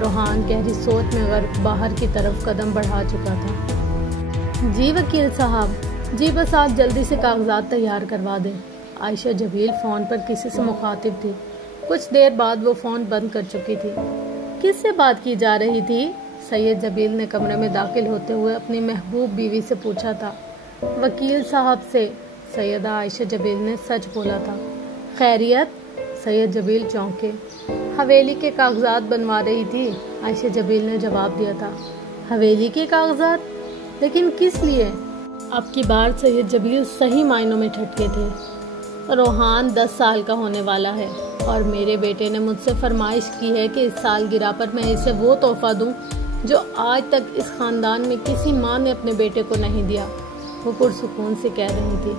روحان گہری سوچ میں غرق باہر کی طرف قدم بڑھا چکا تھا۔ جی وکیل صاحب، جی بس آپ جلدی سے کاغذات تیار کروا دیں۔ عائشہ جبیل فون پر کسی سے مخاطب تھی۔ کچھ دیر بعد وہ فون بند کر چکی تھی۔ کس سے بات کی جا رہی تھی؟ سید جبیل نے کمرے میں داخل ہوتے ہوئے اپنی محبوب بیوی سے پوچھا تھا۔ وکیل صاحب سے، سیدہ عائشہ جبیل نے سچ بولا تھا۔ خیریت؟ سید جبیل چونکے۔ حویلی کے کاغذات بنوا رہی تھی، عائشہ جبیل نے جواب دیا تھا۔ حویلی کے کاغذات؟ لیکن کس لیے؟ اب کی بار سید جبیل صحیح معنوں میں ٹھٹکے تھے۔ روحان 10 سال کا ہونے والا ہے اور میرے بیٹے نے مجھ سے فرمائش کی ہے کہ اس سالگرہ پر میں اسے وہ تحفہ دوں جو آج تک اس خاندان میں کسی ماں نے اپنے بیٹے کو نہیں دیا، وہ پرسکون سے کہہ رہی تھی۔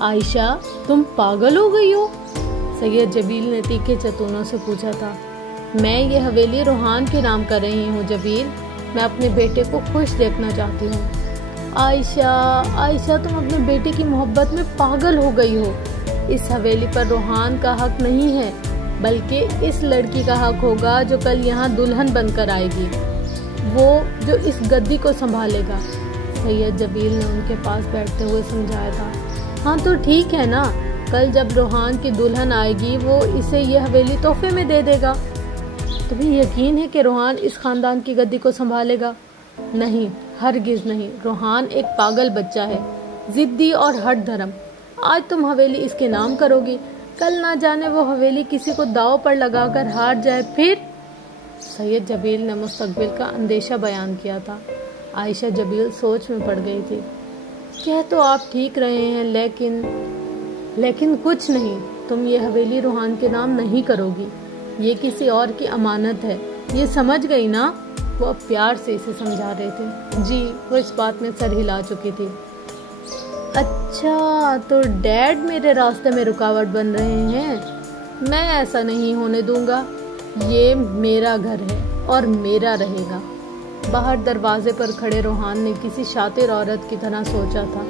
عائشہ، تم پاگل ہو گئی ہو؟ سید جبیل نے تیکھے چتونوں سے پوچھا تھا۔ میں یہ حویلی روحان کے نام کر رہی ہوں جبیل، میں اپنے بیٹے کو خوش دیکھنا چاہتی ہوں۔ عائشہ تم اپنے بیٹے کی محبت میں پاگل ہو گئی ہو۔ اس حویلی پر روحان کا حق نہیں ہے، بلکہ اس لڑکی کا حق ہوگا جو کل یہاں دلہن بن کر آئے گی، وہ جو اس گدی کو سنبھالے گا۔ سید جبیل نے ان کے پاس بیٹھتے ہوئے سمجھایا تھا۔ ہاں تو ٹھیک ہے نا، کل جب روحان کی دلہن آئے گی وہ اسے یہ حویلی تحفے میں دے دے گا۔ تمہیں یقین ہے کہ روحان اس خاندان کی گدی کو سنبھالے گا؟ نہیں، ہرگز نہیں۔ روحان ایک پاگل بچہ ہے، ضدی اور ہٹ دھرم۔ آج تم حویلی اس کے نام کرو گی، کل نہ جانے وہ حویلی کسی کو داؤ پر لگا کر ہار جائے، پھر؟ سید جبیل نے مستقبل کا اندیشہ بیان کیا تھا۔ عائشہ جبیل سوچ میں پڑ گئی تھی۔ کہہ تو آپ ٹھیک رہے ہیں، لیکن کچھ نہیں، تم یہ حویلی روحان کے نام نہیں کرو گی، یہ کسی اور کی امانت ہے، یہ سمجھ گئی نا؟ وہ اب پیار سے اسے سمجھا رہے تھے۔ جی، وہ اس بات میں سر ہلا چکی تھی۔ اچھا، تو ڈیڈ میرے راستے میں رکاوٹ بن رہے ہیں؟ میں ایسا نہیں ہونے دوں گا، یہ میرا گھر ہے اور میرا رہے گا۔ باہر دروازے پر کھڑے روحان نے کسی شاطر عورت کی طرح سوچا تھا۔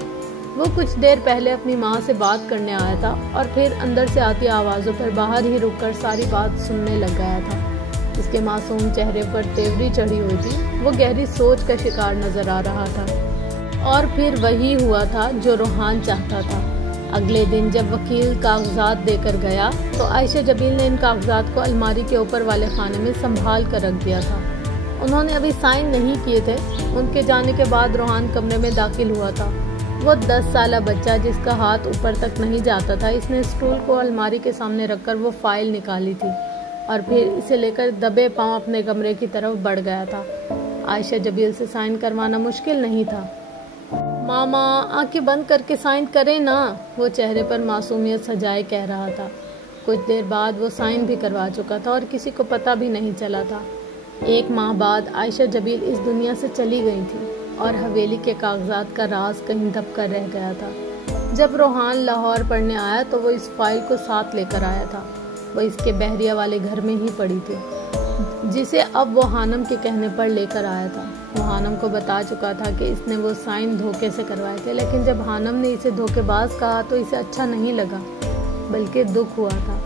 وہ کچھ دیر پہلے اپنی ماں سے بات کرنے آیا تھا اور پھر اندر سے آتی آوازوں پر باہر ہی رک کر ساری بات سننے لگ گیا تھا۔ اس کے معصوم چہرے پر تیوری چڑھی ہوئی تھی، وہ گہری سوچ کا شکار نظر آ رہا تھا۔ اور پھر وہی ہوا تھا جو روحان چاہتا تھا۔ اگلے دن جب وکیل کاغذات دے کر گیا تو عائشہ جبیل نے ان کاغذات کو الماری کے اوپر والے خانے میں سنبھال کر رکھ دیا تھا۔ انہوں نے ابھی سائن نہیں کیے تھے۔ ان کے جانے کے بعد روحان کمرے میں داخل ہوا تھا۔ وہ 10 سالہ بچہ جس کا ہاتھ اوپر تک نہیں جاتا تھا، اس نے اسٹول کو الماری کے سامنے رکھ کر وہ فائل نکالی تھی اور پھر اسے لے کر دبے پاؤں اپنے کمرے کی طرف بڑھ گیا تھا۔ عائشہ جبیل سے سائن کروانا مشکل نہیں تھا۔ ماما، آنکھیں بند کر کے سائن کریں نا، وہ چہرے پر معصومیت سجائے کہہ رہا تھا۔ کچھ دیر بعد وہ سائن بھی کروا چکا تھا اور کسی کو پتہ بھی نہیں چلا تھا۔ 1 ماہ بعد عائشہ جبیل اس دنیا سے چلی گئی تھی اور حویلی کے کاغذات کا راز کہیں دب کر رہ گیا تھا۔ جب روحان لاہور پڑھنے آیا تو وہ اس فائل کو ساتھ لے کر آیا تھا۔ وہ اس کے بحریہ والے گھر میں ہی پڑی تھی، جسے اب وہ حانم کے کہنے پر لے کر آیا تھا۔ وہ حانم کو بتا چکا تھا کہ اس نے وہ سائن دھوکے سے کروائے تھے، لیکن جب حانم نے اسے دھوکے باز کہا تو اسے اچھا نہیں لگا، بلکہ دکھ ہوا تھا۔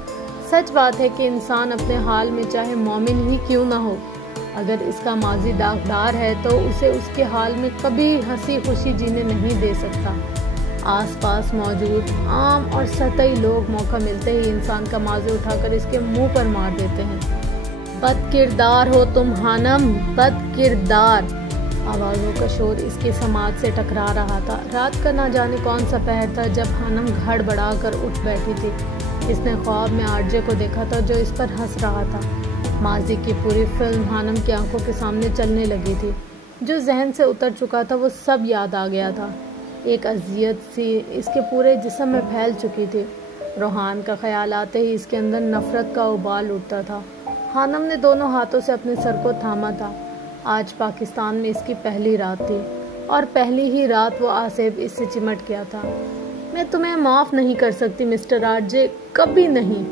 سچ بات ہے کہ انسان اپنے حال میں چاہے مومن ہی کیوں نہ ہو، اگر اس کا ماضی داغدار ہے تو اسے اس کے حال میں کبھی ہنسی خوشی جینے نہیں دے سکتا۔ آس پاس موجود عام اور سطحی لوگ موقع ملتے ہی انسان کا ماضی اٹھا کر اس کے منہ پر مار دیتے ہیں۔ بد کردار ہو تم حانم، بد کردار۔ آوازوں کا شور اس کی سماعت سے ٹکرا رہا تھا۔ رات کا نہ جانے کون سا پہر تھا جب حانم گھڑ بڑھا کر اٹھ بیٹھی تھی۔ اس نے خواب میں آرجے کو دیکھا تھا جو اس پر ہنس رہا تھا۔ ماضی کی پوری فلم حانم کی آنکھوں کے سامنے چلنے لگی تھی۔ جو ذہن سے اتر چکا تھا وہ سب یاد آ گیا تھا۔ ایک اذیت سی اس کے پورے جسم میں پھیل چکی تھی۔ روحان کا خیال آتے ہی اس کے اندر نفرت کا ابال اٹھتا تھا۔ حانم نے دونوں ہاتھوں سے اپنے سر کو تھاما تھا۔ آج پاکستان میں اس کی پہلی رات تھی اور پہلی ہی رات وہ آصف اس سے چمٹ گیا تھا۔ میں تمہیں معاف نہیں کر سکتی مسٹر آرجے، کبھی نہیں۔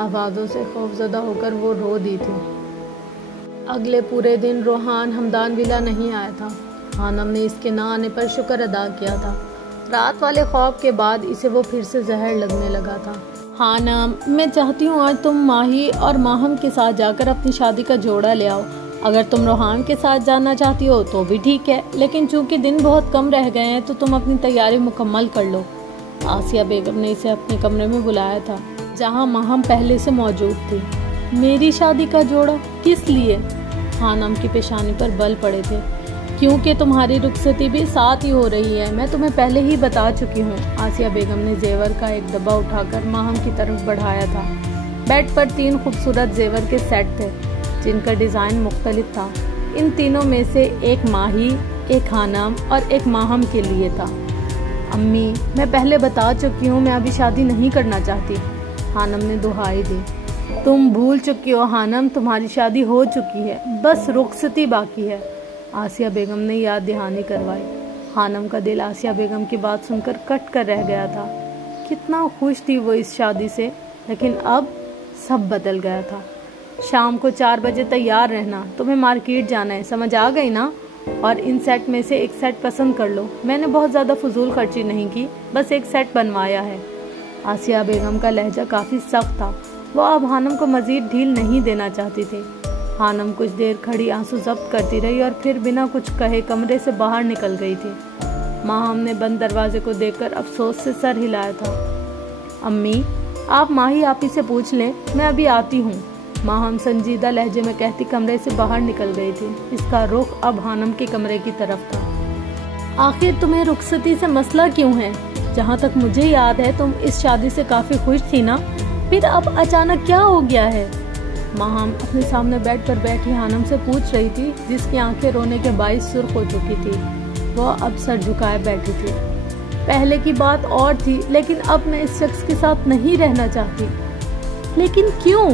آوازوں سے خوفزدہ ہو کر وہ رو دی تھی۔ اگلے پورے دن روحان ہمدان ولا نہیں آیا تھا۔ حانم نے اس کے نہ آنے پر شکر ادا کیا تھا۔ رات والے خواب کے بعد اسے وہ پھر سے زہر لگنے لگا تھا۔ حانم، میں چاہتی ہوں آج تم ماہی اور ماہم کے ساتھ جا کر اپنی شادی کا جوڑا لے آؤ۔ اگر تم روحان کے ساتھ جانا چاہتی ہو تو بھی ٹھیک ہے، لیکن چونکہ دن بہت کم رہ گئے ہیں تو تم اپنی تیاری مکمل کر لو۔ آسیہ بیگم نے اسے اپنے کمرے میں بلایا تھا جہاں ماہم پہلے سے موجود تھی۔ میری شادی کا جوڑا کس لیے؟ خانم کی پیشانی پر بل پڑے تھے۔ کیونکہ تمہاری رخصتی بھی ساتھ ہی ہو رہی ہے، میں تمہیں پہلے ہی بتا چکی ہوں۔ آسیہ بیگم نے زیور کا ایک ڈبہ اٹھا کر ماہم کی طرف بڑھایا تھا۔ بیڈ پر 3 خوبصورت زیور کے سیٹ تھے جن کا ڈیزائن مختلف تھا۔ ان تینوں میں سے ایک ماہی، ایک خانم اور ایک ماہم کے لیے تھا۔ امی، میں پہلے بتا چکی ہوں میں ابھی شادی نہیں کرنا چاہتی، خانم نے دہائی دی۔ تم بھول چکی ہو خانم، تمہاری شادی ہو چکی ہے، بس رخصتی باقی ہے، آسیہ بیگم نے یاد دہانی کروائی۔ خانم کا دل آسیہ بیگم کی بات سن کر کٹ کر رہ گیا تھا۔ کتنا خوش تھی وہ اس شادی سے، لیکن اب سب بدل گیا تھا۔ شام کو 4 بجے تیار رہنا، تمہیں مارکیٹ جانا ہے، سمجھ آ گئی نا؟ اور ان سیٹ میں سے ایک سیٹ پسند کر لو، میں نے بہت زیادہ فضول خرچی نہیں کی، بس ایک سیٹ بنوایا ہے۔ آسیہ بیگم کا لہجہ کافی سخت تھا، وہ اب خانم کو مزید ڈھیل نہیں دینا چاہتی تھی۔ خانم کچھ دیر کھڑی آنسو ضبط کرتی رہی اور پھر بنا کچھ کہے کمرے سے باہر نکل گئی تھی۔ ماہم نے بند دروازے کو دیکھ کر افسوس سے سر ہلایا تھا۔ امی، آپ ماہی آپی سے پوچھ لیں، میں ابھی آتی ہوں، ماہم سنجیدہ لہجے میں کہتی کمرے سے باہر نکل گئی تھی۔ اس کا رخ اب خانم کے کمرے کی طرف تھا۔ آخر تمہیں رخصتی سے مسئلہ کیوں ہے؟ جہاں تک مجھے یاد ہے تم اس شادی سے کافی خوش تھی نا، پھر اب اچانک کیا ہو گیا ہے؟ ماہم اپنے سامنے بیڈ پر بیٹھی خانم سے پوچھ رہی تھی، جس کی آنکھیں رونے کے باعث سرخ ہو چکی تھی۔ وہ اب سر جھکائے بیٹھی تھی۔ پہلے کی بات اور تھی، لیکن اب میں اس شخص کے ساتھ نہیں رہنا چاہتی۔ لیکن کیوں؟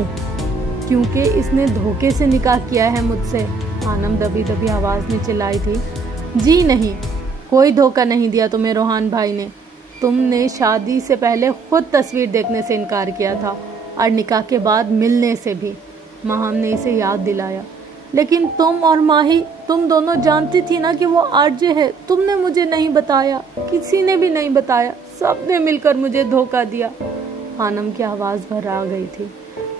کیونکہ اس نے دھوکے سے نکاح کیا ہے مجھ سے، خانم دبی دبی آواز میں چلائی تھی۔ جی نہیں، کوئی دھوکہ نہیں دیا تمہیں روحان بھائی نے۔ تم نے شادی سے پہلے خود تصویر دیکھنے سے انکار کیا تھا اور نکاح کے بعد ملنے سے بھی، ماہم نے اسے یاد دلایا۔ لیکن تم اور ماہی، تم دونوں جانتی تھی نا کہ وہ آرجے ہے، تم نے مجھے نہیں بتایا، کسی نے بھی نہیں بتایا، سب نے مل کر مجھے دھوکہ دیا۔ خانم کی آواز بھر آ گئی تھی۔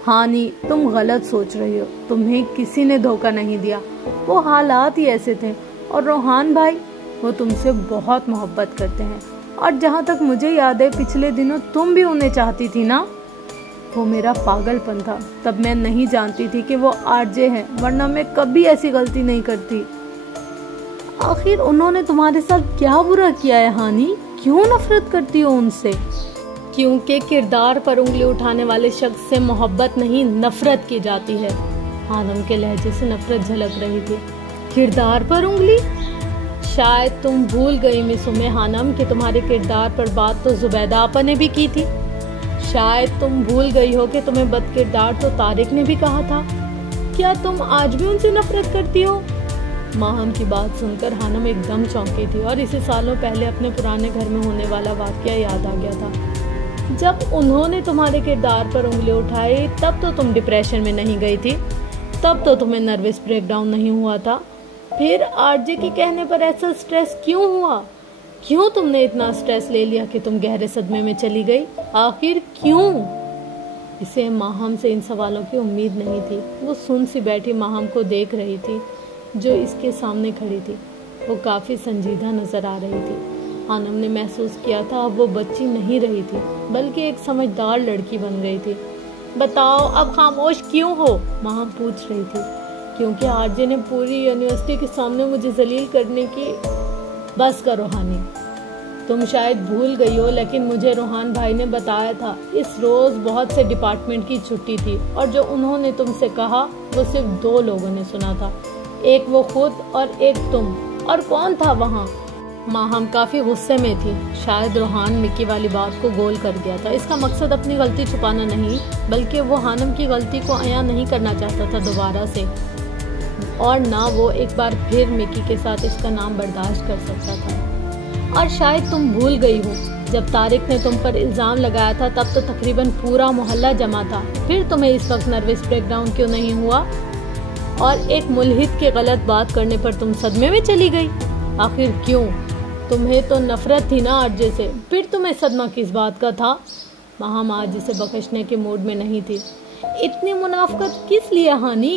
ہانی، تم غلط سوچ رہی ہو، تمہیں کسی نے دھوکہ نہیں دیا، وہ حالات ہی ایسے تھے۔ اور روحان بھائی، وہ تم سے بہت محبت کرتے ہیں، اور جہاں تک مجھے یاد ہے پچھلے دنوں تم بھی انہیں چاہتی تھی نا۔ وہ میرا پاگل پن تھا، تب میں نہیں جانتی تھی کہ وہ آرجے ہیں، ورنہ میں کبھی ایسی غلطی نہیں کرتی۔ آخر انہوں نے تمہارے ساتھ کیا برا کیا ہے ہانی؟ کیوں نفرت کرتی ہو ان سے؟ کیونکہ کردار پر انگلی اٹھانے والے شخص سے محبت نہیں، نفرت کی جاتی ہے۔ خانم کے لہجے سے نفرت جھلک رہی تھی۔ کردار پر انگلی؟ شاید تم بھول گئی مس خانم کہ تمہارے کردار پر بات تو زبیدہ آپا نے بھی کی تھی۔ شاید تم بھول گئی ہو کہ تمہیں بد کردار تو طارق نے بھی کہا تھا۔ کیا تم آج بھی ان سے نفرت کرتی ہو؟ ماہم کی بات سن کر خانم ایک دم چونکی تھی اور اسے سالوں پہلے اپنے پرانے گھر میں ہونے والا واقعہ یاد آ گیا تھا۔ جب انہوں نے تمہارے کردار پر انگلی اٹھائی تب تو تم ڈپریشن میں نہیں گئی تھی، تب تو تمہیں نروس بریک ڈاؤن نہیں ہوا تھا۔ پھر آرجے کے کہنے پر ایسا سٹریس کیوں ہوا؟ کیوں تم نے اتنا سٹریس لے لیا کہ تم گہرے صدمے میں چلی گئی؟ آخر کیوں؟ اسے ماہم سے ان سوالوں کی امید نہیں تھی۔ وہ سن سی بیٹھی ماہم کو دیکھ رہی تھی جو اس کے سامنے کھڑی تھی۔ وہ کافی سنجیدہ نظر آ رہی تھی۔ خانم نے محسوس کیا تھا اب وہ بچی نہیں رہی تھی بلکہ ایک سمجھدار لڑکی بن گئی تھی۔ بتاؤ اب خاموش کیوں ہو؟ ماہم پوچھ رہی تھی۔ کیونکہ آرجے نے پوری یونیورسٹی کے سامنے مجھے ذلیل کرنے کی۔ بس کرو ہانی، تم شاید بھول گئی ہو لیکن مجھے روحان بھائی نے بتایا تھا اس روز بہت سے ڈپارٹمنٹ کی چھٹی تھی اور جو انہوں نے تم سے کہا وہ صرف 2 لوگوں نے سنا تھا، ایک وہ خود اور ایک تم۔ اور کون تھا وہاں؟ ماہم کافی غصے میں تھی۔ شاید روحان مکی والی بات کو گول کر گیا تھا۔ اس کا مقصد اپنی غلطی چھپانا نہیں بلکہ وہ خانم کی غلطی کو عیاں نہیں کرنا چاہتا تھا دوبارہ سے، اور نہ وہ ایک بار پھر مکی کے ساتھ اس کا نام برداشت کر سکتا تھا۔ اور شاید تم بھول گئی ہو جب طارق نے تم پر الزام لگایا تھا تب تو تقریباً پورا محلہ جمع تھا، پھر تمہیں اس وقت نروس بریک ڈاؤن کیوں نہیں ہوا؟ اور ایک ملحد کے غلط بات کرنے پر تم صدمے میں چلی گئی؟ آخر کیوں؟ تمہیں تو نفرت تھی نا آرجے سے، پھر تمہیں صدمہ کس بات کا تھا؟ ماہم آج اسے بخشنے کے موڈ میں نہیں تھی۔ اتنی منافقت کس لیے ہانی؟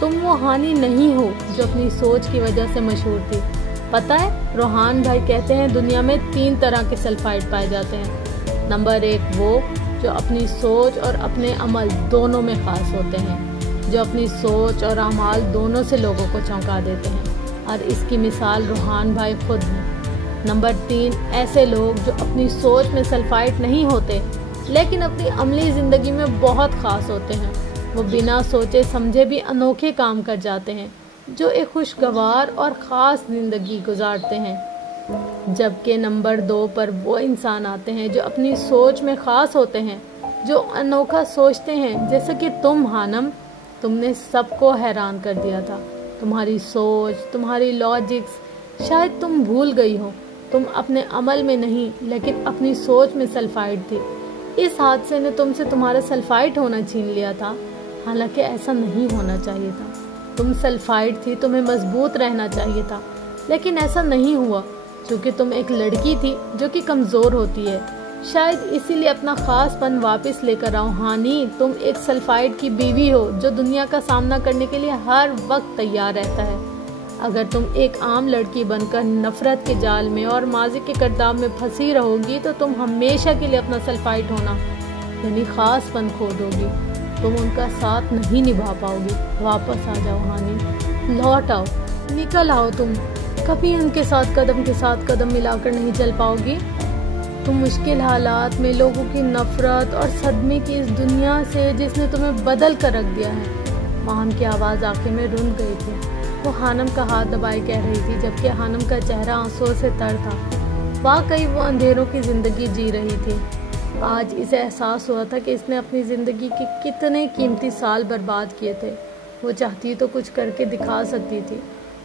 تم وہ ہانی نہیں ہو جو اپنی سوچ کی وجہ سے مشہور تھی۔ پتہ ہے روحان بھائی کہتے ہیں دنیا میں 3 طرح کے سلفائڈ پائے جاتے ہیں۔ نمبر 1 وہ جو اپنی سوچ اور اپنے عمل دونوں میں خاص ہوتے ہیں، جو اپنی سوچ اور اعمال دونوں سے لوگوں کو چونکا دیتے ہیں، اور اس کی مثال روحان بھائی خود ہیں۔ نمبر 3 ایسے لوگ جو اپنی سوچ میں سلفائڈ نہیں ہوتے لیکن اپنی عملی زندگی میں بہت خاص ہوتے ہیں۔ وہ بنا سوچے سمجھے بھی انوکھے کام کر جاتے ہیں، جو ایک خوشگوار اور خاص زندگی گزارتے ہیں۔ جبکہ نمبر 2 پر وہ انسان آتے ہیں جو اپنی سوچ میں خاص ہوتے ہیں، جو انوکھا سوچتے ہیں، جیسے کہ تم حانم، تم نے سب کو حیران کر دیا تھا۔ تمہاری سوچ، تمہاری لاجکس، شاید تم بھول گئی ہو، تم اپنے عمل میں نہیں لیکن اپنی سوچ میں سلفائڈ تھی۔ اس حادثے نے تم سے تمہارا سلفائڈ ہونا چھین لیا تھا، حالانکہ ایسا نہیں ہونا چاہیے تھا۔ تم سلفائڈ تھی، تمہیں مضبوط رہنا چاہیے تھا، لیکن ایسا نہیں ہوا چونکہ تم ایک لڑکی تھی جو کہ کمزور ہوتی ہے۔ شاید اسی لیے اپنا خاص پن واپس لے کر آؤ ہانی، تم ایک سلفائڈ کی بیوی ہو جو دنیا کا سامنا کرنے کے لیے ہر وقت تیار رہتا ہے۔ اگر تم ایک عام لڑکی بن کر نفرت کے جال میں اور ماضی کے کردار میں پھنسی رہو گی تو تم ہمیشہ کے لیے اپنا سلفائڈ ہونا یعنی خاص پن کھو دو گی، تم ان کا ساتھ نہیں نبھا پاؤ گی۔ واپس آ جاؤ ہانی، لوٹ آؤ، نکل آؤ، تم کبھی ان کے ساتھ قدم ملا کر نہیں چل پاؤ گی۔ تم مشکل حالات میں لوگوں کی نفرت اور صدمے کی اس دنیا سے جس نے تمہیں بدل کر رکھ دیا ہے۔ ماہم کی آواز آخر میں رن گئی تھی، وہ حانم کا ہاتھ دبائے کہہ رہی تھی، جبکہ حانم کا چہرہ آنسوؤں سے تر تھا۔ واقعی وہ اندھیروں کی زندگی جی رہی تھی۔ آج اسے احساس ہوا تھا کہ اس نے اپنی زندگی کے کتنے قیمتی سال برباد کیے تھے۔ وہ چاہتی تو کچھ کر کے دکھا سکتی تھی،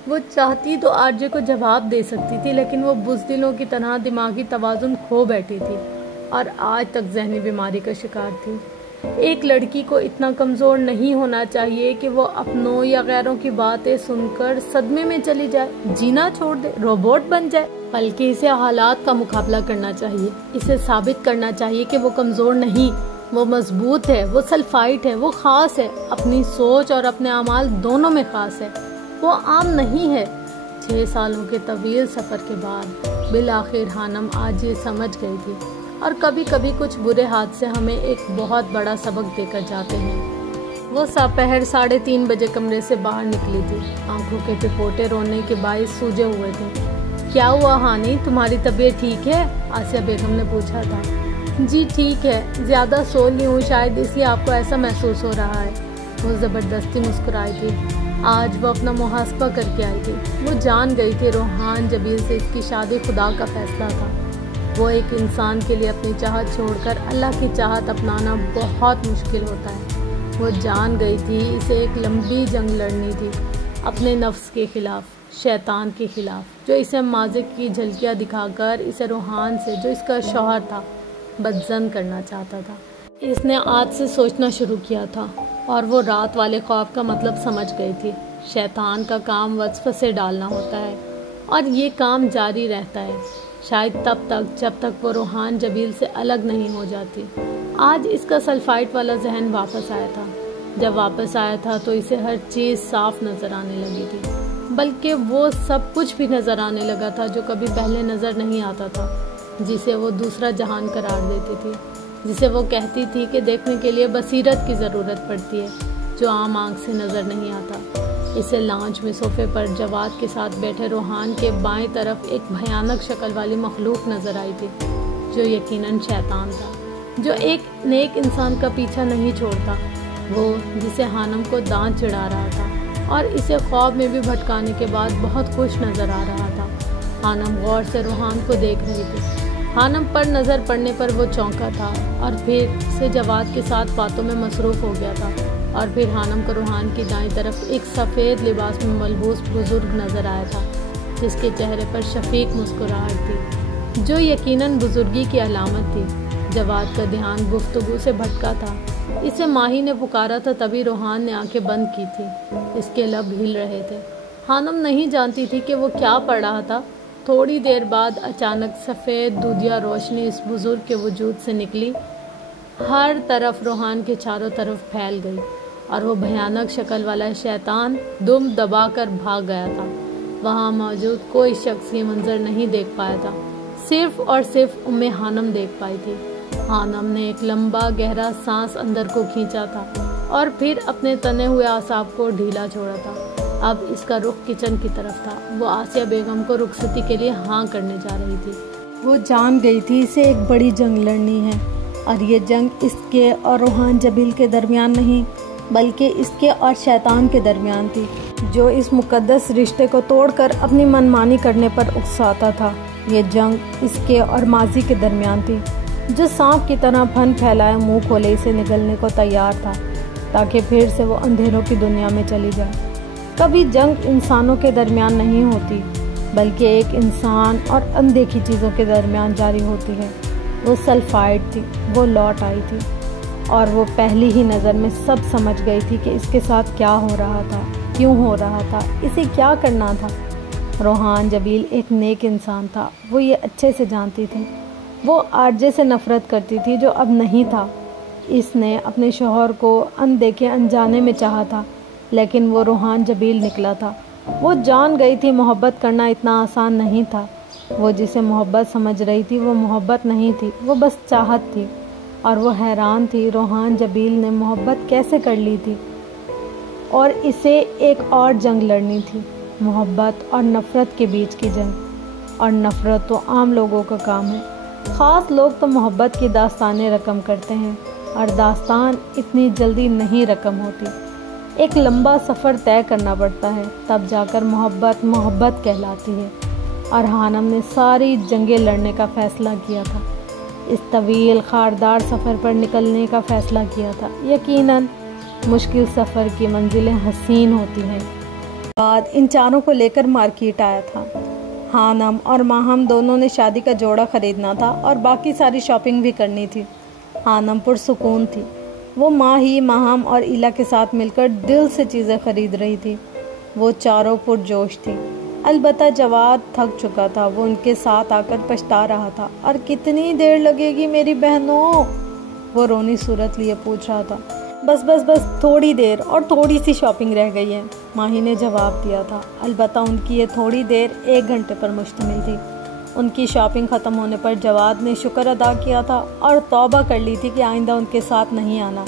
وہ چاہتی تو آرجے کو جواب دے سکتی تھی، لیکن وہ بزدلوں کی طرح دماغی توازن کھو بیٹھی تھی اور آج تک ذہنی بیماری کا شکار تھی۔ ایک لڑکی کو اتنا کمزور نہیں ہونا چاہیے کہ وہ اپنوں یا غیروں کی باتیں سن کر صدمے میں چلی جائے، جینا چھوڑ دے، روبوٹ بن جائے، بلکہ اسے حالات کا مقابلہ کرنا چاہیے، اسے ثابت کرنا چاہیے کہ وہ کمزور نہیں، وہ مضبوط ہے، وہ سلفائٹ ہے، وہ خاص ہے، اپنی سوچ اور اپنے اعمال دونوں میں خاص ہے، وہ عام نہیں ہے۔ 6 سالوں کے طویل سفر کے بعد بالآخر حانم آج یہ سمجھ گئی تھی، اور کبھی کبھی کچھ برے حادثے ہمیں ایک بہت بڑا سبق دے کر جاتے ہیں۔ وہ سپہر 3:30 بجے کمرے سے باہر نکلی تھی، آنکھوں کے پپوٹے رونے کے باعث سوجے ہوئے تھے۔ کیا ہوا ہانی، تمہاری طبیعت ٹھیک ہے؟ آسیہ بیگم نے پوچھا تھا۔ جی ٹھیک ہے، زیادہ سو لی ہوں، شاید اس لیے آپ کو ایسا محسوس ہو رہا ہے۔ وہ زبردستی مسکرائی تھی۔ آج وہ اپنا محاسبہ کر کے آئی تھی۔ وہ جان گئی تھی روحان جبیل سے اس کی شادی خدا کا فیصلہ تھا۔ وہ ایک انسان کے لیے اپنی چاہت چھوڑ کر اللہ کی چاہت اپنانا بہت مشکل ہوتا ہے۔ وہ جان گئی تھی اسے ایک لمبی جنگ لڑنی تھی، اپنے نفس کے خلاف، شیطان کے خلاف، جو اسے ماضی کی جھلکیاں دکھا کر اسے روحان سے، جو اس کا شوہر تھا، بدزن کرنا چاہتا تھا۔ اس نے آج سے سوچنا شروع کیا تھا اور وہ رات والے خواب کا مطلب سمجھ گئی تھی۔ شیطان کا کام وسوسے ڈالنا ہوتا ہے اور یہ کام جاری رہتا ہے، شاید تب تک جب تک وہ روحان جبیل سے الگ نہیں ہو جاتی۔ آج اس کا سلفائٹ والا ذہن واپس آیا تھا۔ جب واپس آیا تھا تو اسے ہر چیز صاف نظر آنے لگی تھی، بلکہ وہ سب کچھ بھی نظر آنے لگا تھا جو کبھی پہلے نظر نہیں آتا تھا، جسے وہ دوسرا جہان قرار دیتی تھی، جسے وہ کہتی تھی کہ دیکھنے کے لیے بصیرت کی ضرورت پڑتی ہے، جو عام آنکھ سے نظر نہیں آتا۔ اسے لانچ میں صوفے پر جواد کے ساتھ بیٹھے روحان کے بائیں طرف ایک بھیانک شکل والی مخلوق نظر آئی تھی، جو یقیناً شیطان تھا، جو ایک نیک انسان کا پیچھا نہیں چھوڑتا، وہ جسے حانم کو دانت چڑھا رہا تھا اور اسے خواب میں بھی بھٹکانے کے بعد بہت خوش نظر آ رہا تھا۔ حانم غور سے روحان کو دیکھ رہی تھی۔ حانم پر نظر پڑنے پر وہ چونکا تھا اور پھر سے جواد کے ساتھ باتوں میں مصروف ہو گیا تھا، اور پھر حانم کو روحان کی دائیں طرف ایک سفید لباس میں ملبوس بزرگ نظر آیا تھا، جس کے چہرے پر شفیق مسکراہٹ تھی، جو یقیناً بزرگی کی علامت تھی۔ جواد کا دھیان گفتگو سے بھٹکا تھا۔ اسے ماہی نے پکارا تھا، تبھی روحان نے آنکھیں بند کی تھی، اس کے لب ہل رہے تھے۔ حانم نہیں جانتی تھی کہ وہ کیا پڑھ رہا تھا۔ تھوڑی دیر بعد اچانک سفید دودھیا روشنی اس بزرگ کے وجود سے نکلی، ہر طرف روحان کے چاروں طرف پھیل گئی اور وہ بھیانک شکل والا شیطان دم دبا کر بھاگ گیا تھا۔ وہاں موجود کوئی شخص یہ منظر نہیں دیکھ پایا تھا، صرف اور صرف ام حانم دیکھ پائی تھی۔ حانم نے ایک لمبا گہرا سانس اندر کو کھینچا تھا اور پھر اپنے تنے ہوئے اعصاب کو ڈھیلا چھوڑا تھا۔ اب اس کا رخ کچن کی طرف تھا۔ وہ آسیہ بیگم کو رخصتی کے لیے ہاں کرنے جا رہی تھی۔ وہ جان گئی تھی اسے ایک بڑی جنگ لڑنی ہے، اور یہ جنگ اس کے اور روحان جبیل کے درمیان نہیں بلکہ اس کے اور شیطان کے درمیان تھی، جو اس مقدس رشتے کو توڑ کر اپنی منمانی کرنے پر اکساتا تھا۔ یہ جنگ اس کے اور ماضی کے درمیان تھی، جو سانپ کی طرح پھن پھیلائے منہ کھولے سے نگلنے کو تیار تھا تاکہ پھر سے وہ اندھیروں کی دنیا میں چلی جائے۔ کبھی جنگ انسانوں کے درمیان نہیں ہوتی بلکہ ایک انسان اور اندیکھی چیزوں کے درمیان جاری ہوتی ہے۔ وہ سلفائڈ تھی، وہ لوٹ آئی تھی اور وہ پہلی ہی نظر میں سب سمجھ گئی تھی کہ اس کے ساتھ کیا ہو رہا تھا، کیوں ہو رہا تھا، اسے کیا کرنا تھا۔ روحان جبیل ایک نیک انسان تھا، وہ یہ اچھے سے جانتی تھی۔ وہ آرجے سے نفرت کرتی تھی جو اب نہیں تھا۔ اس نے اپنے شوہر کو اندیکھے انجانے میں چاہا تھا، لیکن وہ روحان جبیل نکلا تھا۔ وہ جان گئی تھی محبت کرنا اتنا آسان نہیں تھا۔ وہ جسے محبت سمجھ رہی تھی وہ محبت نہیں تھی، وہ بس چاہت تھی، اور وہ حیران تھی روحان جبیل نے محبت کیسے کر لی تھی۔ اور اسے ایک اور جنگ لڑنی تھی، محبت اور نفرت کے بیچ کی جنگ۔ اور نفرت تو عام لوگوں کا کام ہے، خاص لوگ تو محبت کی داستانیں رقم کرتے ہیں، اور داستان اتنی جلدی نہیں رقم ہوتی۔ ایک لمبا سفر طے کرنا پڑتا ہے، تب جا کر محبت محبت کہلاتی ہے۔ اور حانم نے ساری جنگیں لڑنے کا فیصلہ کیا تھا، اس طویل خاردار سفر پر نکلنے کا فیصلہ کیا تھا۔ یقیناً مشکل سفر کی منزلیں حسین ہوتی ہیں۔ بعد ان چاروں کو لے کر مارکیٹ آیا تھا۔ حانم اور ماہم دونوں نے شادی کا جوڑا خریدنا تھا اور باقی ساری شاپنگ بھی کرنی تھی۔ حانم پرسکون تھی، وہ ماہی، ماہم اور ایلا کے ساتھ مل کر دل سے چیزیں خرید رہی تھی۔ وہ چاروں پرجوش تھی، البتہ جواد تھک چکا تھا۔ وہ ان کے ساتھ آ کر پچھتا رہا تھا۔ اور کتنی دیر لگے گی میری بہنوں؟ وہ رونی صورت لیے پوچھ رہا تھا۔ بس بس بس تھوڑی دیر اور تھوڑی سی شاپنگ رہ گئی ہے، ماہی نے جواب دیا تھا۔ البتہ ان کی یہ تھوڑی دیر 1 گھنٹے پر مشتمل تھی۔ ان کی شاپنگ ختم ہونے پر جواد نے شکر ادا کیا تھا اور توبہ کر لی تھی کہ آئندہ ان کے ساتھ نہیں آنا۔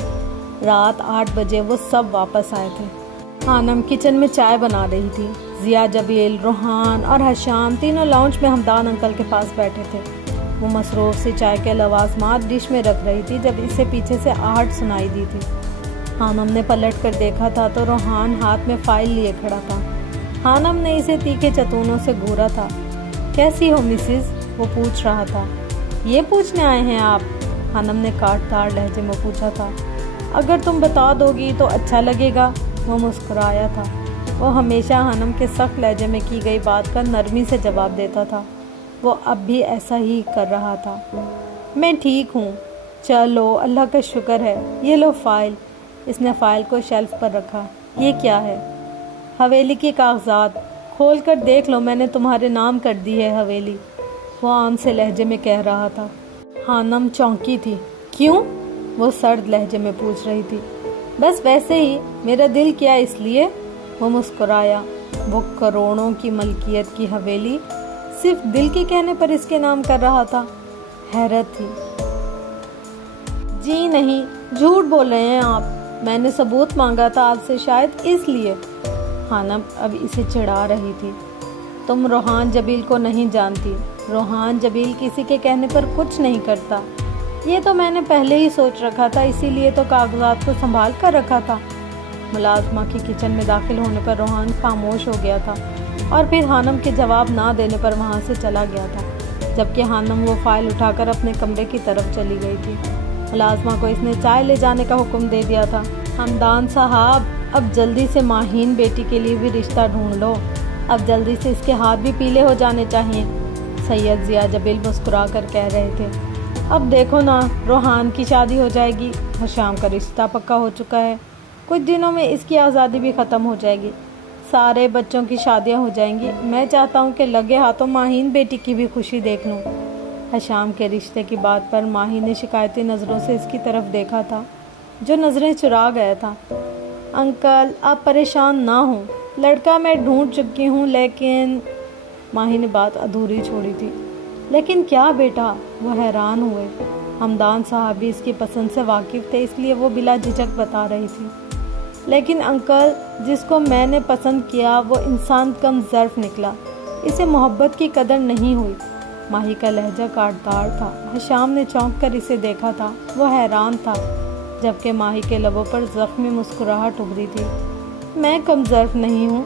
رات 8 بجے وہ سب واپس آئے تھے۔ حانم کچن میں چائے بنا رہی تھی۔ ضیا، جبیل، روحان اور حشام تینوں لاؤنج میں حمدان انکل کے پاس بیٹھے تھے۔ وہ مصروف سی چائے کے لوازمات ڈش میں رکھ رہی تھی جب اسے پیچھے سے آہٹ سنائی دی تھی۔ حانم نے پلٹ کر دیکھا تھا تو روحان ہاتھ میں فائل لیے کھڑا تھا۔ حانم نے اسے تیکھے چتونوں سے گھورا تھا۔ کیسی ہو مسز؟ وہ پوچھ رہا تھا۔ یہ پوچھنے آئے ہیں آپ؟ حانم نے کاٹدار لہجے میں پوچھا تھا۔ اگر تم بتا دو گی تو اچھا لگے گا۔ وہ مسکرایا تھا۔ وہ ہمیشہ حانم کے سخت لہجے میں کی گئی بات کا نرمی سے جواب دیتا تھا۔ وہ اب بھی ایسا ہی کر رہا تھا۔ میں ٹھیک ہوں، چلو اللہ کا شکر ہے۔ یہ لو فائل۔ اس نے فائل کو شیلف پر رکھا۔ یہ کیا ہے؟ حویلی کی کاغذات، کھول کر دیکھ لو، میں نے تمہارے نام کر دی ہے حویلی، وہ عام سے لہجے میں کہہ رہا تھا۔ حانم چونکی تھی۔ کیوں؟ وہ سرد لہجے میں پوچھ رہی تھی۔ بس ویسے ہی، میرا دل کیا اس لیے؟ وہ مسکرایا۔ وہ کروڑوں کی ملکیت کی حویلی صرف دل کے کہنے پر اس کے نام کر رہا تھا۔ حیرت تھی۔ جی نہیں، جھوٹ بول رہے ہیں آپ، میں نے ثبوت مانگا تھا آپ سے، شاید اس لیے۔ حانم اب اسے چڑھا رہی تھی۔ تم روحان جبیل کو نہیں جانتی، روحان جبیل کسی کے کہنے پر کچھ نہیں کرتا۔ یہ تو میں نے پہلے ہی سوچ رکھا تھا، اسی لیے تو کاغذات کو سنبھال کر رکھا تھا۔ ملازمہ کی کچن میں داخل ہونے پر روحان خاموش ہو گیا تھا اور پھر حانم کے جواب نہ دینے پر وہاں سے چلا گیا تھا، جبکہ حانم وہ فائل اٹھا کر اپنے کمرے کی طرف چلی گئی تھی۔ ملازمہ کو اس نے چائے لے جانے کا حکم دے دیا تھا۔ حمدان صاحب، اب جلدی سے ماہین بیٹی کے لیے بھی رشتہ ڈھونڈ لو، اب جلدی سے اس کے ہاتھ بھی پیلے ہو جانے چاہیے، سید ضیا جبیل مسکرا کر کہہ رہے تھے۔ اب دیکھو نا، روحان کی شادی ہو جائے گی، حشام کا رشتہ پکا ہو چکا ہے، کچھ دنوں میں اس کی آزادی بھی ختم ہو جائے گی، سارے بچوں کی شادیاں ہو جائیں گی۔ میں چاہتا ہوں کہ لگے ہاتھوں ماہین بیٹی کی بھی خوشی دیکھ لوں۔ حشام کے رشتے کی بات پر ماہی نے شکایتی نظروں سے اس کی طرف دیکھا تھا، جو نظریں چرا گیا تھا۔ انکل آپ پریشان نہ ہوں، لڑکا میں ڈھونڈ چکی ہوں، لیکن ماہی نے بات ادھوری چھوڑی تھی۔ لیکن کیا بیٹا؟ وہ حیران ہوئے۔ ہمدان صاحب بھی اس کی پسند سے واقف تھے، اس لیے وہ بلا جھجک بتا رہی تھی۔ لیکن انکل، جس کو میں نے پسند کیا وہ انسان کم ظرف نکلا، اسے محبت کی قدر نہیں ہوئی۔ ماہی کا لہجہ کاٹدار تھا۔ حشام نے چونک کر اسے دیکھا تھا، وہ حیران تھا، جبکہ ماہی کے لبوں پر زخمی مسکراہٹ ابھری تھی۔ میں کم ظرف نہیں ہوں،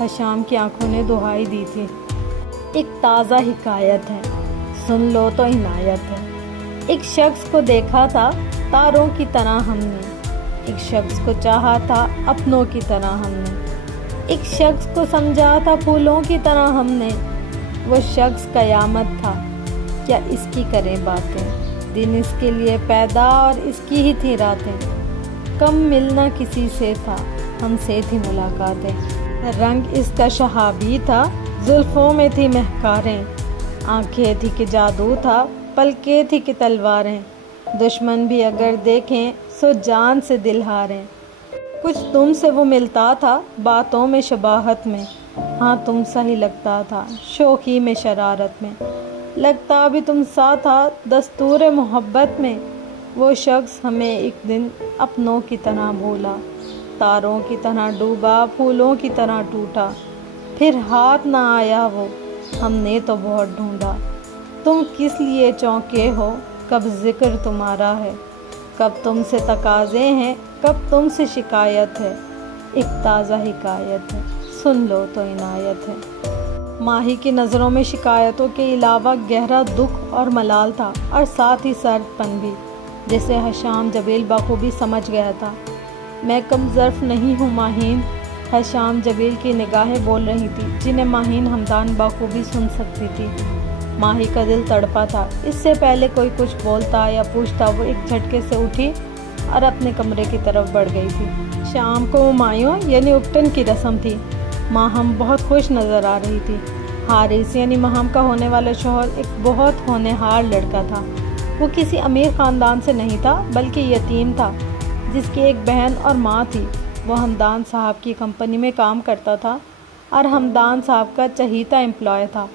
حشام کی آنکھوں نے دہائی دی تھی۔ ایک تازہ حکایت ہے، سن لو تو عنایت ہے۔ ایک شخص کو دیکھا تھا تاروں کی طرح ہم نے، ایک شخص کو چاہا تھا اپنوں کی طرح ہم نے، ایک شخص کو سمجھا تھا پھولوں کی طرح ہم نے۔ وہ شخص قیامت تھا، کیا اس کی کریں باتیں، دن اس کے لیے پیدا اور اس کی ہی تھی راتیں۔ کم ملنا کسی سے تھا، ہم سے تھی ملاقاتیں۔ رنگ اس کا شہابی تھا، زلفوں میں تھی مہکاریں، آنکھیں تھی کہ جادو تھا، پلکیں تھی کہ تلواریں۔ دشمن بھی اگر دیکھیں سو جان سے دل ہاریں۔ کچھ تم سے وہ ملتا تھا باتوں میں شباہت میں، ہاں تم سا ہی لگتا تھا شوخی میں شرارت میں، لگتا بھی تم سا تھا دستور محبت میں۔ وہ شخص ہمیں ایک دن اپنوں کی طرح بھولا، تاروں کی طرح ڈوبا، پھولوں کی طرح ٹوٹا، پھر ہاتھ نہ آیا وہ، ہم نے تو بہت ڈھونڈا۔ تم کس لیے چونکے ہو، کب ذکر تمہارا ہے، کب تم سے تقاضے ہیں، کب تم سے شکایت ہے۔ ایک تازہ حکایت ہے، سن لو تو عنایت ہے۔ ماہی کی نظروں میں شکایتوں کے علاوہ گہرا دکھ اور ملال تھا، اور ساتھ ہی سرد پن بھی، جسے حشام جبیل بخوبی سمجھ گیا تھا۔ میں کم ظرف نہیں ہوں ماہین، حشام جبیل کی نگاہیں بول رہی تھی، جنہیں ماہین ہمدان بخوبی سن سکتی تھی۔ ماہی کا دل تڑپا تھا۔ اس سے پہلے کوئی کچھ بولتا یا پوچھتا وہ ایک جھٹکے سے اٹھی اور اپنے کمرے کی طرف بڑھ گئی تھی۔ شام کو مایوں یعنی اپٹن کی رسم تھی۔ ماہم بہت خوش نظر آ رہی تھی۔ حارث یعنی ماہم کا ہونے والا شوہر ایک بہت ہونہار لڑکا تھا۔ وہ کسی امیر خاندان سے نہیں تھا بلکہ یتیم تھا، جس کی ایک بہن اور ماں تھی۔ وہ ہمدان صاحب کی کمپنی میں کام کرتا تھا اور ہمدان صاحب کا چہیتا امپلائی تھا۔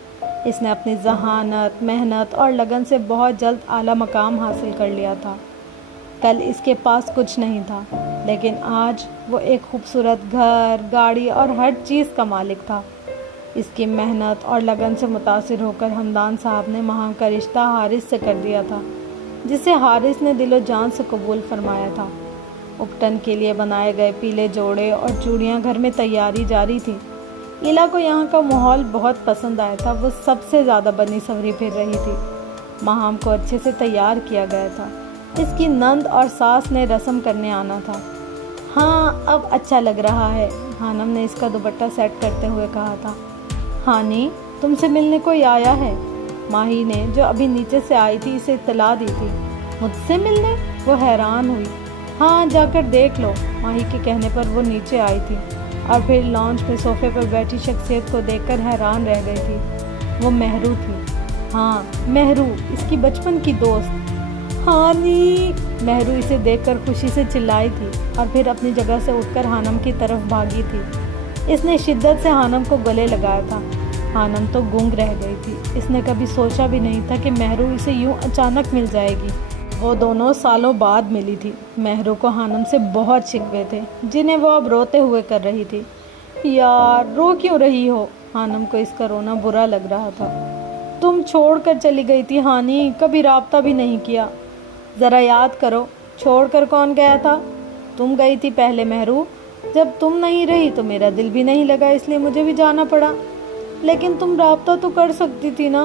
اس نے اپنی ذہانت، محنت اور لگن سے بہت جلد اعلیٰ مقام حاصل کر لیا تھا۔ کل اس کے پاس کچھ نہیں تھا، لیکن آج وہ ایک خوبصورت گھر، گاڑی اور ہر چیز کا مالک تھا۔ اس کی محنت اور لگن سے متاثر ہو کر ہمدان صاحب نے ماہم کا رشتہ حارث سے کر دیا تھا، جسے حارث نے دل و جان سے قبول فرمایا تھا۔ اپٹن کے لیے بنائے گئے پیلے جوڑے اور چوڑیاں گھر میں تیاری جاری تھی۔ ایلا کو یہاں کا ماحول بہت پسند آیا تھا۔ وہ سب سے زیادہ بنی سنوری پھر رہی تھی۔ ماہم کو اچھے سے تیار کیا گیا تھا۔ اس کی نند اور ساس نے رسم کرنے آنا تھا۔ ہاں اب اچھا لگ رہا ہے، خانم نے اس کا دوپٹہ سیٹ کرتے ہوئے کہا تھا۔ ہانی تم سے ملنے کوئی آیا ہے، ماہی نے جو ابھی نیچے سے آئی تھی اسے اطلاع دی تھی۔ مجھ سے ملنے؟ وہ حیران ہوئی۔ ہاں جا کر دیکھ لو، ماہی کے کہنے پر وہ نیچے آئی تھی اور پھر لانچ میں صوفے پر بیٹھی شخصیت کو دیکھ کر حیران رہ گئی تھی۔ وہ مہرو تھی۔ ہاں مہرو، اس کی بچپن کی دوست۔ ہانی! مہرو اسے دیکھ کر خوشی سے چلائی تھی اور پھر اپنی جگہ سے اٹھ کر ہانم کی طرف بھاگی تھی۔ اس نے شدت سے ہانم کو گلے لگایا تھا۔ ہانم تو گنگ رہ گئی تھی۔ اس نے کبھی سوچا بھی نہیں تھا کہ مہرو اسے یوں اچانک مل جائے گی۔ وہ دونوں سالوں بعد ملی تھی۔ مہرو کو ہانم سے بہت شکوے تھے، جنہیں وہ اب روتے ہوئے کر رہی تھی۔ یار رو کیوں رہی ہو؟ ہانم کو اس کا رونا برا لگ رہا تھا۔ تم چھوڑ کر چلی گئی تھی ہانی، کبھی رابطہ بھی نہیں کیا۔ ذرا یاد کرو، چھوڑ کر کون گیا تھا؟ تم گئی تھی پہلے مہرو۔ جب تم نہیں رہی تو میرا دل بھی نہیں لگا، اس لیے مجھے بھی جانا پڑا۔ لیکن تم رابطہ تو کر سکتی تھی نا۔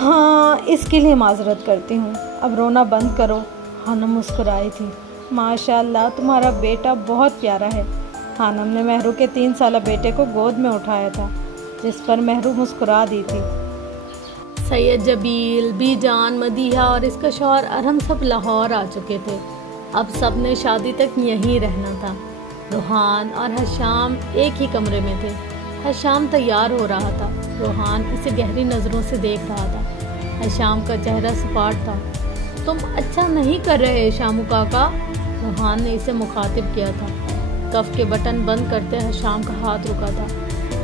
ہاں اس کے لیے معذرت کرتی ہوں، اب رونا بند کرو۔ ہانم مسکرائی تھی۔ ماشاء اللہ تمہارا بیٹا بہت پیارا ہے۔ ہانم نے مہرو کے 3 سالہ بیٹے کو گود میں اٹھایا تھا، جس پر مہرو مسکرا دی تھی۔ سید جبیل، بی جان، مدیحہ اور اس کا شوہر ارہم سب لاہور آ چکے تھے۔ اب سب نے شادی تک یہیں رہنا تھا۔ روحان اور حشام ایک ہی کمرے میں تھے۔ حشام تیار ہو رہا تھا۔ روحان اسے گہری نظروں سے دیکھ رہا تھا۔ حشام کا چہرہ سپاٹ تھا۔ تم اچھا نہیں کر رہے شامو کاکا، روحان نے اسے مخاطب کیا تھا۔ کف کے بٹن بند کرتے ہشام کا ہاتھ رکا تھا۔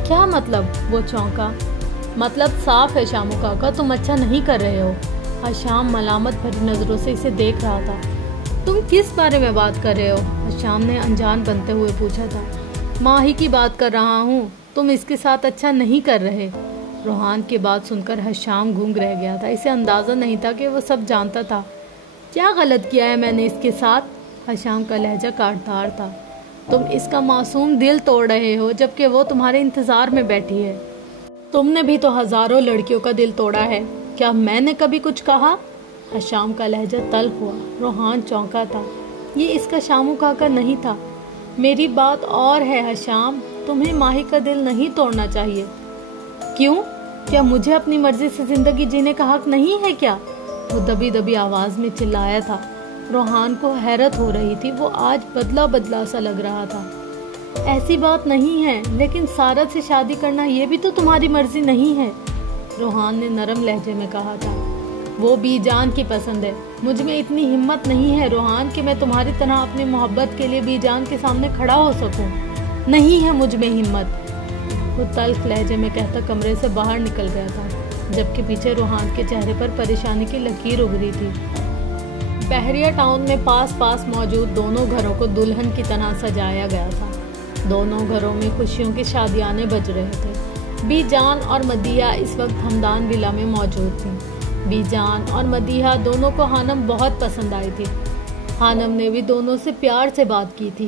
کیا مطلب؟ وہ چونکا۔ مطلب صاف ہے شامو کاکا، تم اچھا نہیں کر رہے ہو۔ ہشام ملامت بھری نظروں سے اسے دیکھ رہا تھا۔ تم کس بارے میں بات کر رہے ہو؟ ہشام نے انجان بنتے ہوئے پوچھا تھا۔ ماہی کی بات کر رہا ہوں، تم اس کے ساتھ اچھا نہیں کر رہے۔ روحان کی بات سن کر ہشام گونگ رہ گیا تھا۔ اسے اندازہ نہیں تھا کہ وہ سب جانتا تھا۔ کیا غلط کیا ہے میں نے اس کے ساتھ؟ ہشام کا لہجہ کاٹدار تھا۔ تم اس کا معصوم دل توڑ رہے ہو جبکہ وہ تمہارے انتظار میں بیٹھی ہے۔ تم نے بھی تو ہزاروں لڑکیوں کا دل توڑا ہے، کیا میں نے کبھی کچھ کہا؟ ہشام کا لہجہ تلخ ہوا۔ روحان چونکا تھا۔ یہ اس کا شامو کاکا نہیں تھا۔ میری بات اور ہے ہشام، تمہیں ماہی کا دل نہیں توڑنا چاہیے۔ کیوں؟ کیا مجھے اپنی مرضی سے زندگی جینے کا حق نہیں ہے کیا؟ وہ دبی دبی آواز میں چلایا تھا۔ روحان کو حیرت ہو رہی تھی، وہ آج بدلا بدلا سا لگ رہا تھا۔ ایسی بات نہیں ہے، لیکن سارت سے شادی کرنا یہ بھی تو تمہاری مرضی نہیں ہے، روحان نے نرم لہجے میں کہا تھا۔ وہ بی جان کی پسند ہے، مجھ میں اتنی ہمت نہیں ہے روحان کہ میں تمہاری طرح اپنی محبت کے لیے بی جان کے سامنے کھڑا ہو سکوں۔ نہیں ہے مجھ میں ہمت، وہ تلخ لہجے میں کہتا کمرے سے باہر نکل گیا تھا، جبکہ پیچھے روحان کے چہرے پر پریشانی کی لکیر ابھری تھی۔ بحریہ ٹاؤن میں پاس پاس موجود دونوں گھروں کو دلہن کی طرح سجایا گیا تھا۔ دونوں گھروں میں خوشیوں کے شادیانے بج رہے تھے۔ بی جان اور مدیحہ اس وقت ہمدان ولا میں موجود تھیں۔ بی جان اور مدیحہ دونوں کو ہانم بہت پسند آئی تھی۔ ہانم نے بھی دونوں سے پیار سے بات کی تھی۔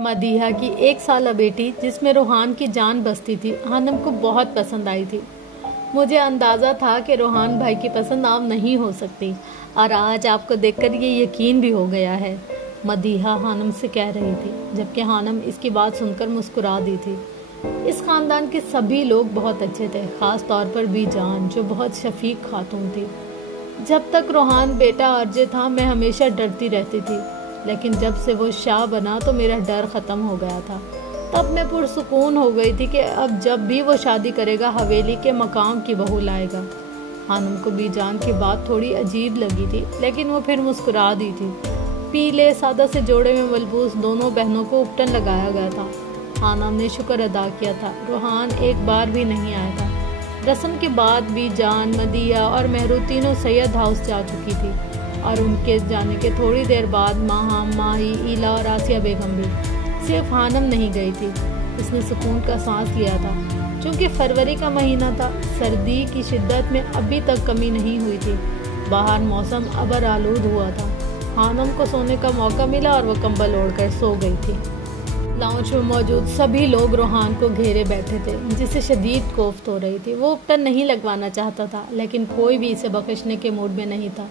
مدیحہ کی 1 سالہ بیٹی جس میں روحان کی جان بستی تھی ہانم کو بہت پسند آئی تھی۔ مجھے اندازہ تھا کہ روحان بھائی کی پسند عام نہیں ہو سکتی، اور آج آپ کو دیکھ کر یہ یقین بھی ہو گیا ہے، مدیحہ ہانم سے کہہ رہی تھی، جبکہ ہانم اس کی بات سن کر مسکرا دی تھی۔ اس خاندان کے سبھی لوگ بہت اچھے تھے، خاص طور پر بی جان جو بہت شفیق خاتون تھی۔ جب تک روحان بیٹا ارجے تھا میں ہمیشہ ڈرتی رہتی تھی، لیکن جب سے وہ شاہ بنا تو میرا ڈر ختم ہو گیا تھا۔ تب میں پرسکون ہو گئی تھی کہ اب جب بھی وہ شادی کرے گا حویلی کے مقام کی بہو لائے گا۔ ہانم کو بی جان کی بات تھوڑی عجیب لگی تھی، لیکن وہ پھر مسکرا دی تھی۔ پیلے سادہ سے جوڑے میں ملبوس دونوں بہنوں کو اپٹن لگایا گیا تھا۔ ہانم نے شکر ادا کیا تھا روحان ایک بار بھی نہیں آیا تھا۔ رسم کے بعد بی جان، مدیحہ اور مہرو تینوں سید ہاؤس جا چکی تھی، اور ان کے جانے کے تھوڑی دیر بعد ماہام، ماہی، ایلا اور آسیہ بیگم بھی۔ صرف ہانم نہیں گئی تھی۔ اس نے سکون کا سانس لیا تھا۔ چونکہ فروری کا مہینہ تھا، سردی کی شدت میں ابھی تک کمی نہیں ہوئی تھی۔ باہر موسم ابر آلود ہوا تھا۔ ہانم کو سونے کا موقع ملا اور وہ کمبل اوڑھ کر سو گئی تھی۔ لاؤنج میں موجود سبھی لوگ روحان کو گھیرے بیٹھے تھے، جسے شدید کوفت ہو رہی تھی۔ وہ اپٹن نہیں لگوانا چاہتا تھا، لیکن کوئی بھی اسے بخشنے کے موڈ میں نہیں تھا۔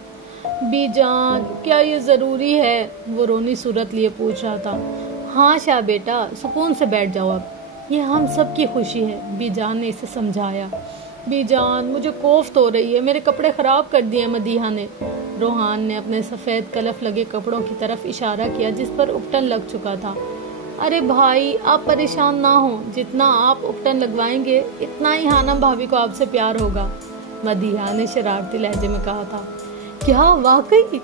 بی جان، کیا یہ ضروری ہے؟ وہ رونی صورت لیے پوچھ رہا تھا۔ ہاں شاہ بیٹا، سکون سے بیٹھ جاؤ، اب یہ ہم سب کی خوشی ہے، بی جان نے اسے سمجھایا۔ بی جان، مجھے کوفت ہو رہی ہے، میرے کپڑے خراب کر دیے مدیحہ نے۔ روحان نے اپنے سفید کلف لگے کپڑوں کی طرف اشارہ کیا جس پر اپٹن لگ چکا تھا۔ ارے بھائی، آپ پریشان نہ ہوں، جتنا آپ اپٹن لگوائیں گے اتنا ہی ہانم بھابھی کو آپ سے پیار ہوگا، مدیحہ نے شرارتی لہجے میں کہا تھا۔ کیا واقعی؟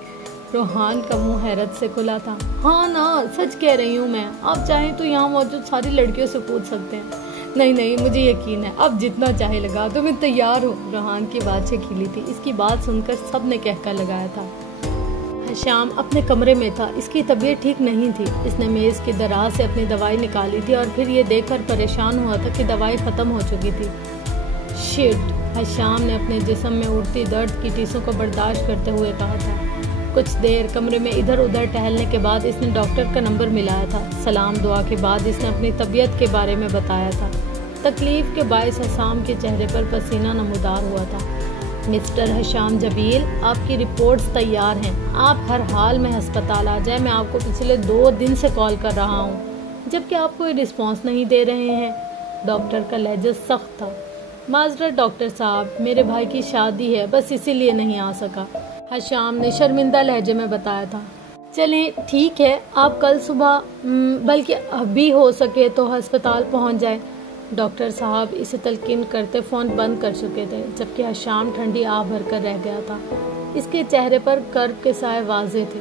روحان کا منہ حیرت سے کھلا تھا۔ ہاں نا، سچ کہہ رہی ہوں میں، آپ چاہیں تو یہاں موجود ساری لڑکیوں سے پوچھ سکتے ہیں۔ نہیں، مجھے یقین ہے، اب جتنا چاہے لگا دو، میں تیار ہوں، روحان کی بات سے کھلی تھی۔ اس کی بات سن کر سب نے کہکا لگایا تھا۔ ہشام اپنے کمرے میں تھا، اس کی طبیعت ٹھیک نہیں تھی۔ اس نے میز کی دراز سے اپنی دوائی نکالی تھی اور پھر یہ دیکھ کر پریشان ہوا تھا کہ دوائی ختم ہو چکی تھی۔ شٹ، ہشام نے اپنے جسم میں اٹھتی درد کی ٹیسوں کو برداشت کرتے ہوئے کہا تھا۔ کچھ دیر کمرے میں ادھر ادھر ٹہلنے کے بعد اس نے ڈاکٹر کا نمبر ملایا تھا۔ سلام دعا کے بعد اس نے اپنی طبیعت کے بارے میں بتایا تھا۔ تکلیف کے باعث ہشام کے چہرے پر پسینہ نمودار ہوا تھا۔ مسٹر ہشام جبیل، آپ کی رپورٹس تیار ہیں، آپ ہر حال میں ہسپتال آ جائیں۔ میں آپ کو پچھلے 2 دن سے کال کر رہا ہوں، جبکہ آپ کوئی رسپانس نہیں دے رہے ہیں۔ ڈاکٹر کا لہجہ سخت تھا۔ معذرت ڈاکٹر صاحب، میرے بھائی کی شادی ہے، بس اسی لیے نہیں آ سکا، ہشام نے شرمندہ لہجے میں بتایا تھا۔ چلیں ٹھیک ہے، آپ کل صبح بلکہ ابھی ہو سکے تو ہسپتال پہنچ جائیں۔ ڈاکٹر صاحب اسے تلقین کرتے فون بند کر چکے تھے، جبکہ ہشام ٹھنڈی آہ بھر کر رہ گیا تھا۔ اس کے چہرے پر کرب کے سائے واضح تھے۔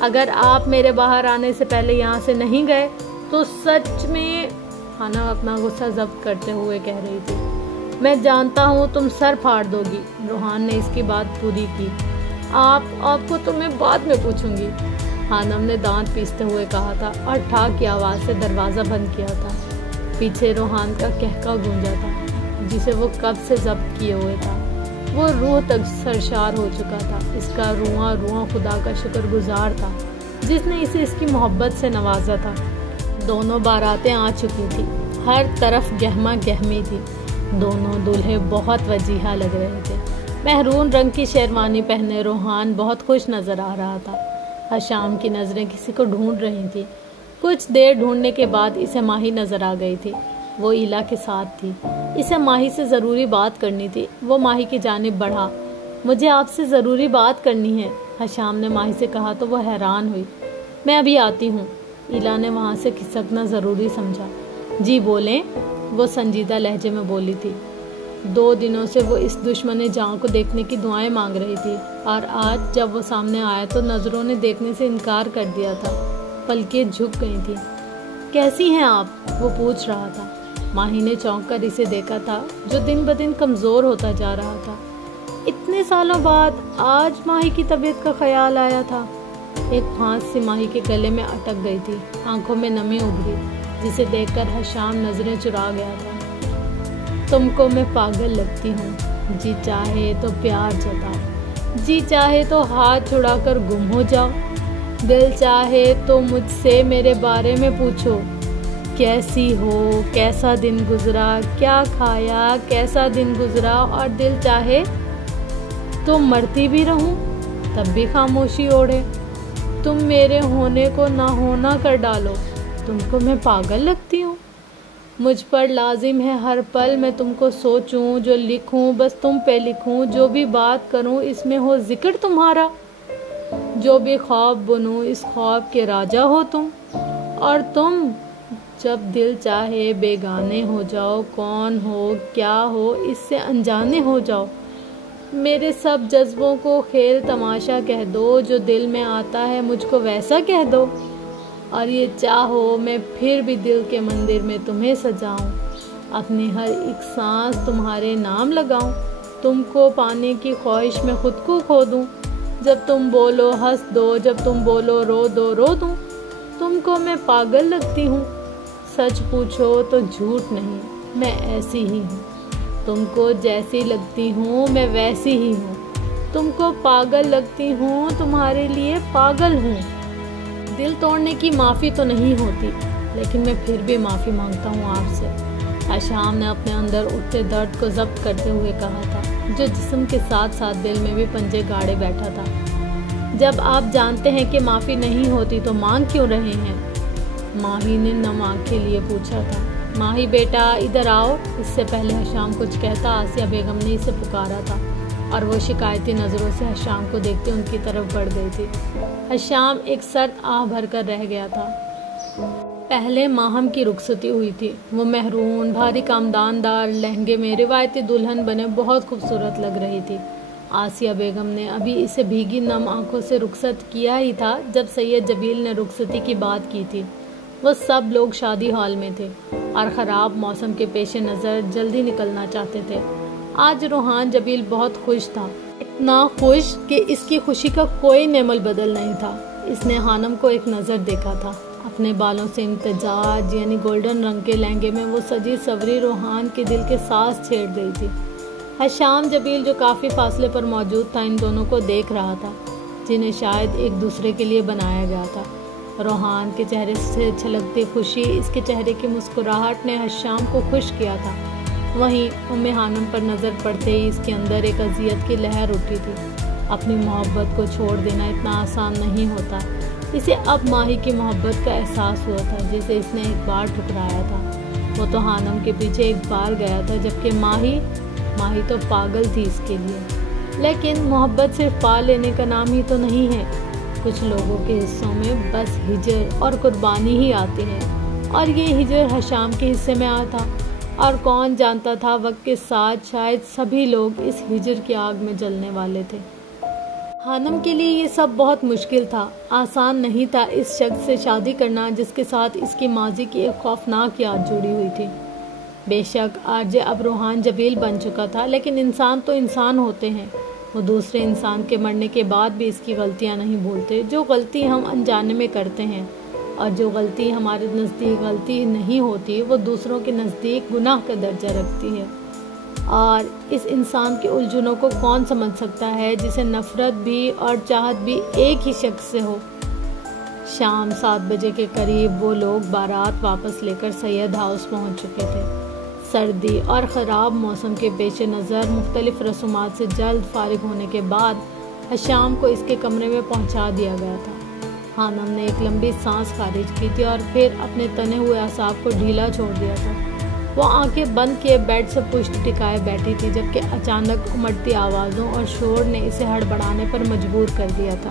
اگر آپ میرے باہر آنے سے پہلے یہاں سے نہیں گئے تو سچ میں، حنم اپنا غصہ ضبط کرتے ہوئے کہہ رہی تھی، میں جانتا ہوں تم سر پھاڑ دو گی۔ روحان نے اس کی بات پوری کی۔ آپ کو تو میں بعد میں پوچھوں گی، حنم نے دانت پیستے ہوئے کہا تھا اور ٹھاک کی آواز سے دروازہ بند کیا تھا۔ پیچھے روحان کا کہکا گونجا تھا جسے وہ کب سے ضبط کیے ہوئے تھا۔ وہ روح تک سرشار ہو چکا تھا۔ اس کا رواں خدا کا شکر گزار تھا جس نے اسے اس کی محبت سے نوازا تھا۔ دونوں باراتیں آ چکی تھی، ہر طرف گہما گہمی تھی۔ دونوں دولہے بہت وجیحہ لگ رہے تھے۔ مہرون رنگ کی شیروانی پہنے روحان بہت خوش نظر آ رہا تھا۔ حشام کی نظریں کسی کو ڈھونڈ رہی تھی۔ کچھ دیر ڈھونڈنے کے بعد اسے ماہی نظر آ گئی تھی۔ وہ ایلا کے ساتھ تھی۔ اسے ماہی سے ضروری بات کرنی تھی۔ وہ ماہی کی جانب بڑھا۔ مجھے آپ سے ضروری بات کرنی ہے، حشام نے ماہی سے کہا تو وہ حیران ہوئی۔ میں ابھی آتی ہوں، ایلا نے وہاں سے کھسکنا ضروری سمجھا۔ جی بولیں، وہ سنجیدہ لہجے میں بولی تھی۔ 2 دنوں سے وہ اس دشمن جاں کو دیکھنے کی دعائیں مانگ رہی تھی اور آج جب وہ سامنے آیا تو نظروں نے دیکھنے سے انکار کر دیا تھا۔ پلکیں جھک گئی تھیں۔ کیسی ہیں آپ؟ وہ پوچھ رہا تھا۔ ماہی نے چونک کر اسے دیکھا تھا جو دن بدن کمزور ہوتا جا رہا تھا۔ اتنے سالوں بعد آج ماہی کی طبیعت کا خیال آیا تھا۔ ایک پھانس سی ماہی کے گلے میں اٹک گئی تھی، آنکھوں میں نمی ابھری جسے دیکھ کر حشام نظریں چرا گیا تھا۔ تم کو میں پاگل لگتی ہوں، جی چاہے تو پیار جتاؤ، جی چاہے تو ہاتھ چھڑا کر گم ہو جاؤ، دل چاہے تو مجھ سے میرے بارے میں پوچھو، کیسی ہو، کیسا دن گزرا، کیا کھایا، کیسا دن گزرا، اور دل چاہے تو مرتی بھی رہوں تب بھی خاموشی اوڑھے، تم میرے ہونے کو نہ ہونا کر ڈالو، تم کو میں پاگل لگتی ہوں، مجھ پر لازم ہے ہر پل میں تم کو سوچوں، جو لکھوں بس تم پہ لکھوں، جو بھی بات کروں اس میں ہو ذکر تمہارا، جو بھی خواب بنوں اس خواب کے راجا ہو تم، اور تم جب دل چاہے بیگانے ہو جاؤ، کون ہو کیا ہو اس سے انجانے ہو جاؤ، میرے سب جذبوں کو کھیل تماشا کہہ دو، جو دل میں آتا ہے مجھ کو ویسا کہہ دو، اور یہ چاہو میں پھر بھی دل کے مندر میں تمہیں سجاؤں، اپنی ہر ایک سانس تمہارے نام لگاؤں، تم کو پانے کی خواہش میں خود کو کھو دوں، جب تم بولو ہنس دو، جب تم بولو رو دوں، تم کو میں پاگل لگتی ہوں، سچ پوچھو تو جھوٹ نہیں، میں ایسی ہی ہوں، تم کو جیسی لگتی ہوں میں ویسی ہی ہوں، تم کو پاگل لگتی ہوں، تمہارے لیے پاگل ہوں، دل توڑنے کی معافی تو نہیں ہوتی، لیکن میں پھر بھی معافی مانگتا ہوں آپ سے، حشام نے اپنے اندر اٹھتے درد کو ضبط کرتے ہوئے کہا تھا، جو جسم کے ساتھ ساتھ دل میں بھی پنجے گاڑے بیٹھا تھا۔ جب آپ جانتے ہیں کہ معافی نہیں ہوتی تو مانگ کیوں رہے ہیں؟ ماہی نے نم آنکھیں لیے پوچھا تھا۔ ماہی بیٹا ادھر آؤ، اس سے پہلے حشام کچھ کہتا آسیہ بیگم نے اسے پکارا تھا اور وہ شکایتی نظروں سے حشام کو دیکھتے ان کی طرف بڑھ گئی تھی۔ حشام ایک سرد آہ بھر کر رہ گیا تھا۔ پہلے ماہم کی رخصتی ہوئی تھی۔ وہ مہرون بھاری کامدان دار لہنگے میں روایتی دلہن بنے بہت خوبصورت لگ رہی تھی۔ آسیہ بیگم نے ابھی اسے بھیگی نم آنکھوں سے رخصت کیا ہی تھا جب سید جبیل نے رخصتی کی بات کی تھی۔ وہ سب لوگ شادی ہال میں تھے اور خراب موسم کے پیش نظر جلدی نکلنا چاہتے تھے۔ آج روحان جبیل بہت خوش تھا، اتنا خوش کہ اس کی خوشی کا کوئی نعم البدل نہیں تھا۔ اس نے حنم کو ایک نظر دیکھا تھا۔ اپنے بالوں سے امتزاج یعنی گولڈن رنگ کے لہنگے میں وہ سجی سوری روحان کے دل کے سانس چھیڑ رہی تھی۔ حشام جبیل جو کافی فاصلے پر موجود تھا ان دونوں کو دیکھ رہا تھا جنہیں شاید ایک دوسرے کے لیے بنایا گیا تھا۔ روحان کے چہرے سے چھلکتی خوشی، اس کے چہرے کی مسکراہٹ نے حشام کو خوش کیا تھا۔ وہیں ام حنم پر نظر پڑتے ہی اس کے اندر ایک اذیت کی لہر اٹھی تھی۔ اپنی محبت کو چھوڑ دینا اتنا آسان نہیں ہوتا۔ اسے اب ماہی کی محبت کا احساس ہوا تھا جسے اس نے ایک بار ٹھکرایا تھا۔ وہ تو حنم کے پیچھے ایک بار گیا تھا جبکہ ماہی تو پاگل تھی اس کے لیے۔ لیکن محبت صرف پا لینے کا نام ہی تو نہیں ہے۔ کچھ لوگوں کے حصوں میں بس ہجر اور قربانی ہی آتے ہیں، اور یہ ہجر حشام کے حصے میں آیا تھا، اور کون جانتا تھا وقت کے ساتھ شاید سبھی لوگ اس ہجر کی آگ میں جلنے والے تھے۔ خانم کے لیے یہ سب بہت مشکل تھا۔ آسان نہیں تھا اس شخص سے شادی کرنا جس کے ساتھ اس کی ماضی کی ایک خوفناک یاد جڑی ہوئی تھی۔ بے شک آرجے اب روحان جبیل بن چکا تھا، لیکن انسان تو انسان ہوتے ہیں۔ وہ دوسرے انسان کے مرنے کے بعد بھی اس کی غلطیاں نہیں بھولتے۔ جو غلطی ہم انجانے میں کرتے ہیں اور جو غلطی ہمارے نزدیک غلطی نہیں ہوتی، وہ دوسروں کے نزدیک گناہ کا درجہ رکھتی ہے۔ اور اس انسان کے الجھنوں کو کون سمجھ سکتا ہے جسے نفرت بھی اور چاہت بھی ایک ہی شخص سے ہو۔ شام 7 بجے کے قریب وہ لوگ بارات واپس لے کر سید ہاؤس پہنچ چکے تھے۔ سردی اور خراب موسم کے پیش نظر مختلف رسومات سے جلد فارغ ہونے کے بعد حشام کو اس کے کمرے میں پہنچا دیا گیا تھا۔ خانم نے ایک لمبی سانس خارج کی تھی اور پھر اپنے تنے ہوئے اعصاب کو ڈھیلا چھوڑ دیا تھا۔ وہ آنکھیں بند کیے بیڈ سے پشت ٹکائے بیٹھی تھی، جبکہ اچانک امڑتی آوازوں اور شور نے اسے ہڑبڑانے پر مجبور کر دیا تھا۔